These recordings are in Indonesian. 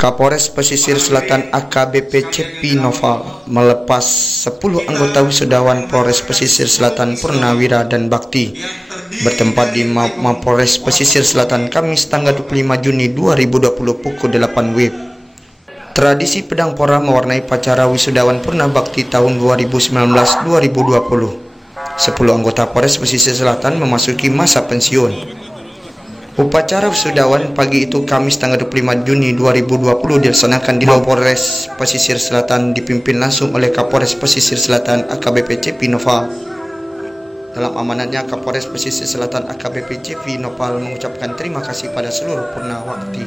Kapolres Pesisir Selatan AKBP Cepi Noval melepas 10 anggota wisudawan Polres Pesisir Selatan Purnawira dan Bakti bertempat di Mapolres Pesisir Selatan Kamis tanggal 25 Juni 2020 pukul 8 WIB. Tradisi pedang pora mewarnai upacara wisudawan Purna Bakti tahun 2019-2020. 10 anggota Polres Pesisir Selatan memasuki masa pensiun. Upacara wisudawan pagi itu Kamis tanggal 25 Juni 2020 dilaksanakan di Mapolres Pesisir Selatan dipimpin langsung oleh Kapolres Pesisir Selatan AKBP Cepi Noval. Dalam amanatnya, Kapolres Pesisir Selatan AKBP Cepi Noval mengucapkan terima kasih pada seluruh Purna Bakti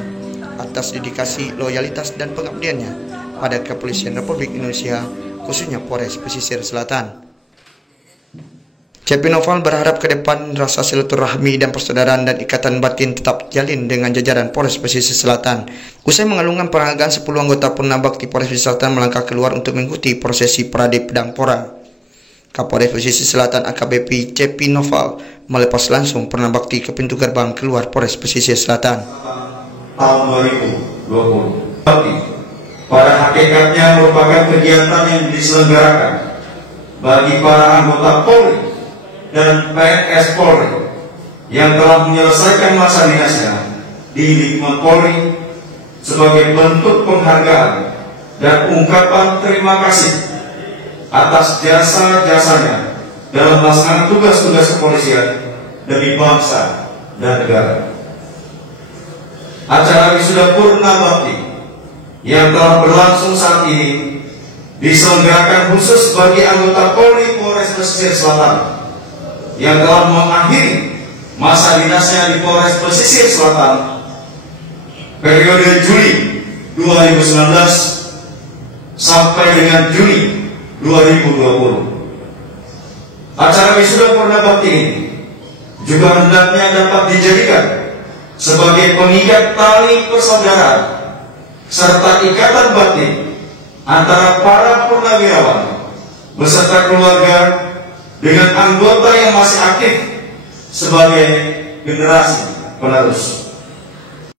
atas dedikasi, loyalitas dan pengabdiannya pada Kepolisian Republik Indonesia, khususnya Polres Pesisir Selatan. Cepi Noval berharap ke depan rasa silaturahmi dan persaudaraan dan ikatan batin tetap jalin dengan jajaran Polres Pesisir Selatan. Usai mengalungkan penghargaan 10 anggota Purna Bakti Polres Pesisir Selatan melangkah keluar untuk mengikuti prosesi parade pedang pora. Kapolres Pesisir Selatan AKBP Cepi Noval melepas langsung Purna Bakti ke pintu gerbang keluar Polres Pesisir Selatan. Tahun 2020. Pada hakikatnya merupakan kegiatan yang diselenggarakan bagi para anggota Polri dan PNS Polri yang telah menyelesaikan masa dinasnya di lingkungan Polri sebagai bentuk penghargaan dan ungkapan terima kasih atas jasa-jasanya dalam melaksanakan tugas-tugas kepolisian demi bangsa dan negara. Acara wisuda Purna Bakti yang telah berlangsung saat ini diselenggarakan khusus bagi anggota Polri Polres Pesisir Selatan yang telah mengakhiri masa dinasnya di Polres Pesisir Selatan periode Juli 2019 sampai dengan Juni 2020. Acara wisuda Purna Bakti ini juga hendaknya dapat dijadikan sebagai pengikat tali persaudaraan serta ikatan batin antara para purnawirawan beserta keluarga dengan anggota yang masih aktif sebagai generasi penerus.